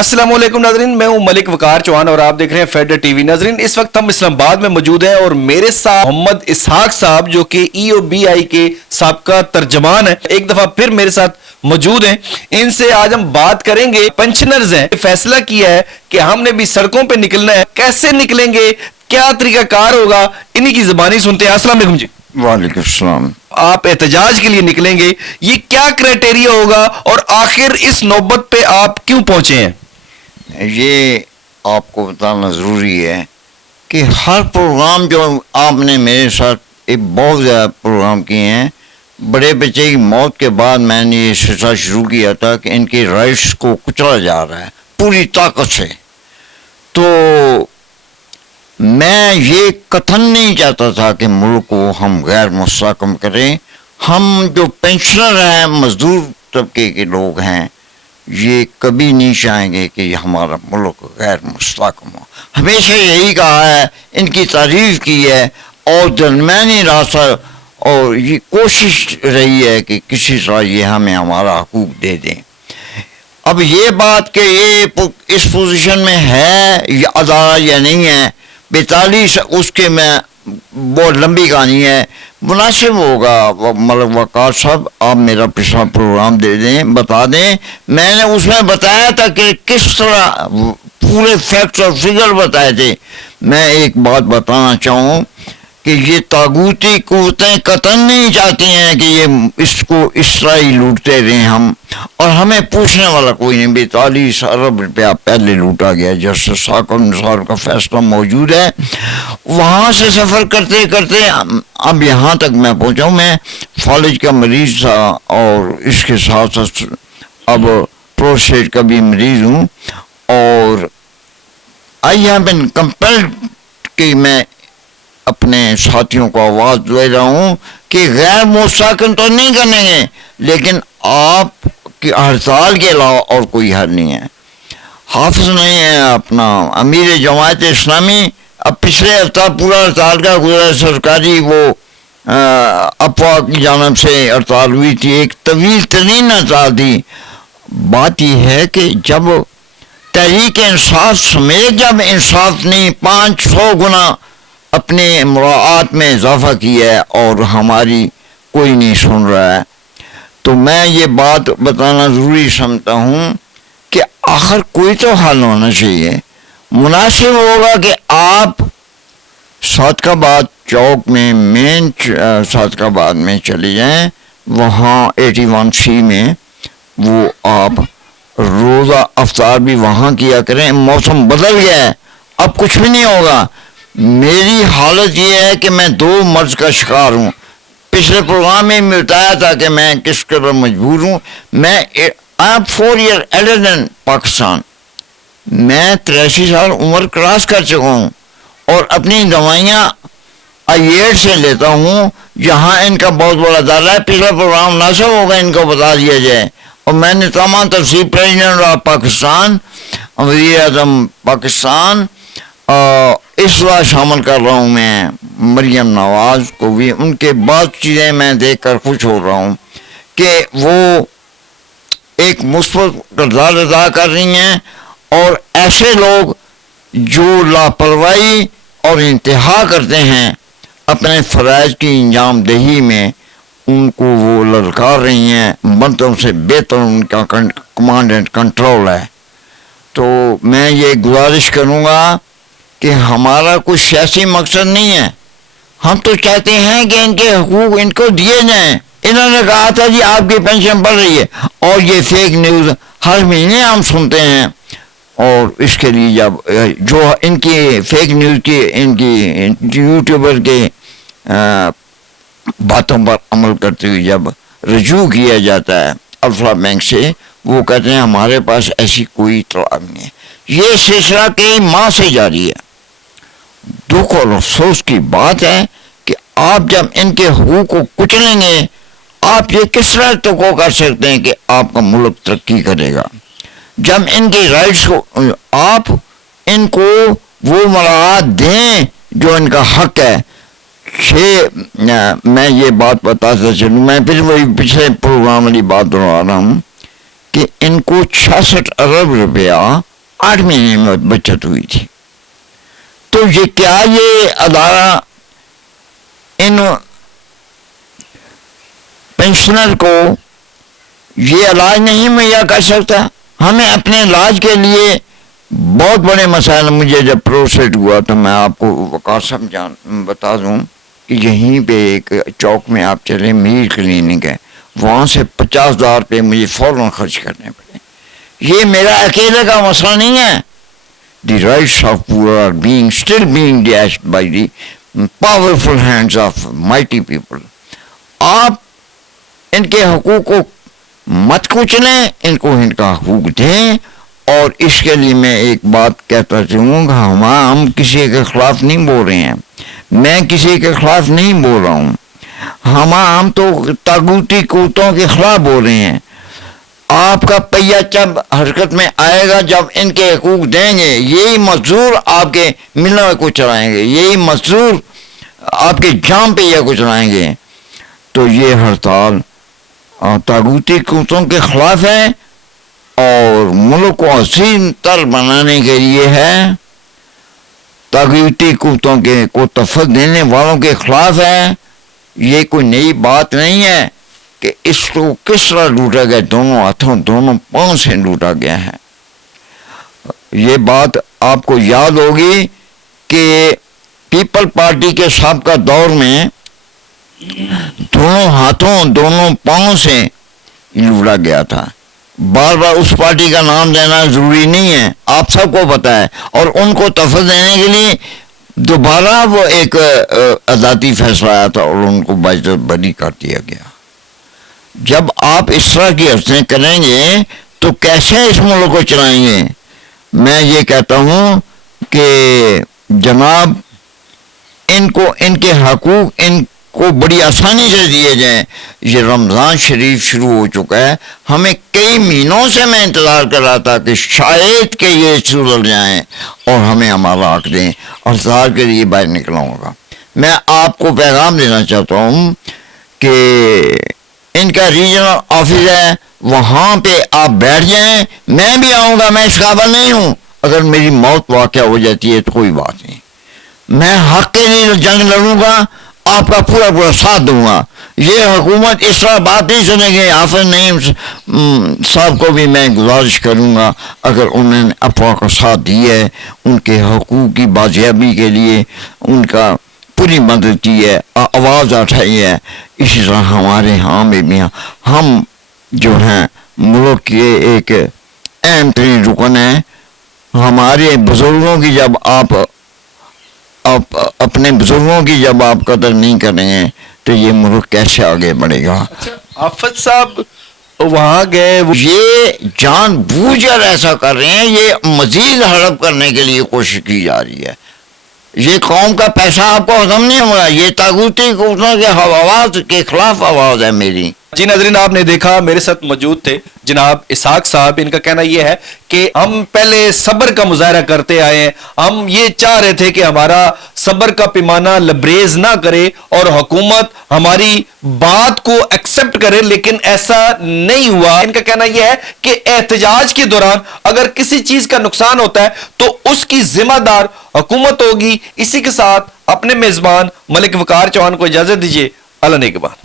अस्सलाम वालेकुम नाजरीन, मैं हूं मलिक वकार चौहान और आप देख रहे हैं फेडर टीवी। नाजरीन, इस वक्त हम इस्लामाबाद में मौजूद हैं और मेरे साथ मोहम्मद इसहाक साहब जो कि EOBI के साबका तर्जमान है, एक दफा फिर मेरे साथ मौजूद हैं। इनसे आज हम बात करेंगे। पेंशनर्स हैं, फैसला किया है कि हमने भी सड़कों पर निकलना है। कैसे निकलेंगे, क्या तरीकाकार होगा, इन्हीं की जुबानी सुनते हैं। अस्सलाम वालेकुम जी। वालेकुम सलाम। आप एहतजाज के लिए निकलेंगे, ये क्या क्राइटेरिया होगा और आखिर इस नौबत पे आप क्यों पहुंचे हैं? ये आपको बताना ज़रूरी है कि हर प्रोग्राम जो आपने मेरे साथ एक बहुत ज़्यादा प्रोग्राम किए हैं, बड़े बच्चे की मौत के बाद मैंने ये सिलसिला शुरू किया था कि इनके राइट्स को कुचला जा रहा है पूरी ताकत से। तो मैं ये कथन नहीं चाहता था कि मुल्क को हम गैर मुस्तहकम करें। हम जो पेंशनर हैं, मजदूर तबके के लोग हैं, ये कभी नहीं चाहेंगे कि हमारा मुल्क गैर मुस्तहकम हो। हमेशा यही कहा है, इनकी तारीफ की है और दरमियानी रास्ता और ये कोशिश रही है कि किसी तरह ये हमें हमारा हकूक दे दें। अब ये बात कि ये इस पोजीशन में है या अदारा या नहीं है, 42 उसके में बहुत लंबी कहानी है। मुनासिब होगा मतलब वकार साहब, आप मेरा पिछला प्रोग्राम दे दें, बता दें। मैंने उसमें बताया था कि किस तरह पूरे फैक्ट्स और फिगर बताए थे। मैं एक बात बताना चाहूँ कि ये तागूती कुव्वतें कतन नहीं चाहती हैं कि ये इसको इस तरह ही लूटते रहें हम, और हमें पूछने वाला कोई नहीं। 42 अरब रुपया पहले लूटा गया। जस्टिस साकब निसार का फैसला मौजूद है। वहाँ से सफ़र करते करते अब यहाँ तक मैं पहुँचा हूँ। मैं फालिज का मरीज़ था और इसके साथ साथ अब प्रोस्टेट का भी मरीज़ हूँ, और आई हैव बीन कंपेल्ड कि मैं अपने साथियों को आवाज़ दे रहा हूँ कि गैर मुस्तहकम तो नहीं करेंगे, लेकिन आप की हड़ताल के अलावा और हल हल नहीं है। हाफिज नहीं है अपना अमीर जमात इस्लामी, अब पिछले हफ्ता पूरा हड़ताल का गुजरा। सरकारी वो अफवाह की जानब से हड़ताल हुई थी, एक तवील तरीन हड़ताल थी। बात यह है कि जब तहरीक इंसाफ समेत जब इंसाफ ने 500 गुना अपने मुराआत में इजाफा किया है और हमारी कोई नहीं सुन रहा है, तो मैं ये बात बताना ज़रूरी समझता हूँ कि आखिर कोई तो हल होना चाहिए। मुनासिब होगा कि आप सादकाबाद चौक में मेन सादकाबाद में चले जाएं, वहाँ 81C में वो आप रोज़ा अफ्तार भी वहाँ किया करें। मौसम बदल गया है, अब कुछ भी नहीं होगा। मेरी हालत ये है कि मैं 2 मर्ज का शिकार हूँ। पिछले प्रोग्राम में बताया था कि मैं किस कदर मजबूर हूँ। मैं I am 4 year elder than Pakistan. मैं 83 साल उम्र क्रॉस कर चुका हूँ और अपनी दवाइयाँ आईएड से लेता हूँ, जहाँ इनका बहुत बड़ा दाला है। पिछला प्रोग्राम नासिब होगा इनको बता दिया जाए। और मैंने तमाम तफसीर प्रेसिडेंट ऑफ पाकिस्तान, वज़ीर आज़म पाकिस्तान, इस बार शामिल कर रहा हूँ मैं मरियम नवाज़ को भी। उनके बाद चीज़ें मैं देखकर खुश हो रहा हूँ कि वो एक मुस्बत किरदार अदा कर रही हैं, और ऐसे लोग जो लापरवाही और इंतहा करते हैं अपने फ़राइज़ की अंजाम दही में, उनको वो ललकार रही हैं। बंदों से बेहतर उनका कमांड एंड कंट्रोल है। तो मैं ये गुजारिश करूँगा कि हमारा कुछ सियासी मकसद नहीं है। हम तो चाहते हैं कि इनके हकूक इनको दिए जाएं। इन्होंने कहा था जी आपकी पेंशन बढ़ रही है, और ये फेक न्यूज़ हर महीने हम सुनते हैं। और इसके लिए जब जो इनकी फेक न्यूज़ की इनकी यूट्यूबर के बातों पर अमल करते हुए जब रजू किया जाता है अल्फा बैंक से, वो कहते हैं हमारे पास ऐसी कोई इत्तलाह नहीं है। ये सिलसिला कई माह से जारी है। दुख और अफसोस की बात है कि आप जब इनके हुकूक को कुचलेंगे, आप ये किस तरह तो कर सकते हैं कि आपका मुल्क तरक्की करेगा? जब इनके राइट्स को आप इनको वो मराहत दें जो इनका हक है। मैं ये बात बताता चलूँ, मैं फिर वही पिछले प्रोग्राम वाली बात दोहरा रहा हूँ कि इनको 66 अरब रुपया 8 महीने में बचत हुई थी। तो ये क्या ये अदारा इन पेंशनर को ये इलाज नहीं मुहैया कर सकता? हमें अपने इलाज के लिए बहुत बड़े मसाइल, मुझे जब प्रोसेस हुआ तो मैं आपको वकार साहब बता दूं कि यहीं पे एक चौक में आप चले, मीर क्लिनिक है, वहाँ से 50,000 रुपये मुझे फ़ौरन खर्च करने पड़े। ये मेरा अकेले का मसला नहीं है। The rights of poor are still being dashed by the powerful hands of mighty people. आप इनके हकूक़ को मत कुचलें, इनको इनका हकूक़ दें। और इसके लिए मैं एक बात कहता चाहूँगा, हम किसी के खिलाफ नहीं बोल रहे हैं, मैं किसी के खिलाफ नहीं बोल रहा हूँ, हम तो तागूती कुत्तों के खिलाफ बोल रहे हैं। आपका पहिया जब हरकत में आएगा, जब इनके हकूक़ देंगे, यही मजदूर आपके मिलों को चलाएंगे, यही मजदूर आपके जाम पे यह को चलाएंगे। तो ये हड़ताल तागूती कुत्तों के खिलाफ है और मुल्क को हसीन तर बनाने के लिए है, तागूती कुत्तों के को तफत देने वालों के खिलाफ है। ये कोई नई बात नहीं है कि इसको किस तरह लूटा गया, दोनों हाथों दोनों पांव से लूटा गया है। ये बात आपको याद होगी कि पीपल पार्टी के साबका दौर में दोनों हाथों दोनों पांव से लूटा गया था। बार बार उस पार्टी का नाम लेना जरूरी नहीं है, आप सबको पता है। और उनको तफत देने के लिए दोबारा वो एक अदालती फैसला आया था और उनको बाइज्जत बरी कर दिया गया। जब आप इस तरह की हरकतें करेंगे तो कैसे इस मुल्क को चलाएंगे? मैं ये कहता हूँ कि जनाब इनको इनके हकूक़ इनको बड़ी आसानी से दिए जाएं। ये रमज़ान शरीफ शुरू हो चुका है, हमें कई महीनों से मैं इंतज़ार कर रहा था कि शायद कि ये सुधर जाएं और हमें हमारा हक दें, और इंतज़ार के लिए बाहर निकला होगा। मैं आपको पैगाम देना चाहता हूँ कि इनका रीजनल ऑफिस है, वहाँ पे आप बैठ जाएं, मैं भी आऊँगा, मैं इस काबिल नहीं हूँ। अगर मेरी मौत वाक़या हो जाती है तो कोई बात नहीं, मैं हक के लिए जंग लड़ूंगा, आपका पूरा पूरा साथ दूंगा। ये हुकूमत इस तरह बात नहीं सुनेगी। हाफिज नईम साहब को भी मैं गुजारिश करूंगा, अगर उन्होंने अफवाह का साथ दिया है, उनके हकूक़ की बाजियाबी के लिए उनका पूरी मदद की है, आवाज़ उठाई है। इसी तरह हमारे यहाँ में भी हम जो हैं मुल्क के एक अहम तरीन रुकन है। हमारे बुज़ुर्गों की जब आप अपने बुजुर्गों की जब आप कदर नहीं करेंगे तो ये मुल्क कैसे आगे बढ़ेगा? हाफिज साहब वहां गए, ये जानबूझकर ऐसा कर रहे हैं, ये मजीद हड़प करने के लिए कोशिश की जा रही है। ये कौम का पैसा आपको हजम नहीं होगा। ये तागूती कुत्तों के आवाज के खिलाफ आवाज है मेरी। जी नाज़रीन, आपने देखा मेरे साथ मौजूद थे जनाब इसहाक साहब। इनका कहना यह है कि हम पहले सब्र का मुजाहरा करते आए हैं, हम ये चाह रहे थे कि हमारा सब्र का पैमाना लबरेज ना करे और हुकूमत हमारी बात को एक्सेप्ट करे, लेकिन ऐसा नहीं हुआ। इनका कहना यह है कि एहतजाज के दौरान अगर किसी चीज का नुकसान होता है तो उसकी जिम्मेदार हुकूमत होगी। इसी के साथ अपने मेजबान मलिक वकार चौहान को इजाजत दीजिए। अल्लाह ने के बाद।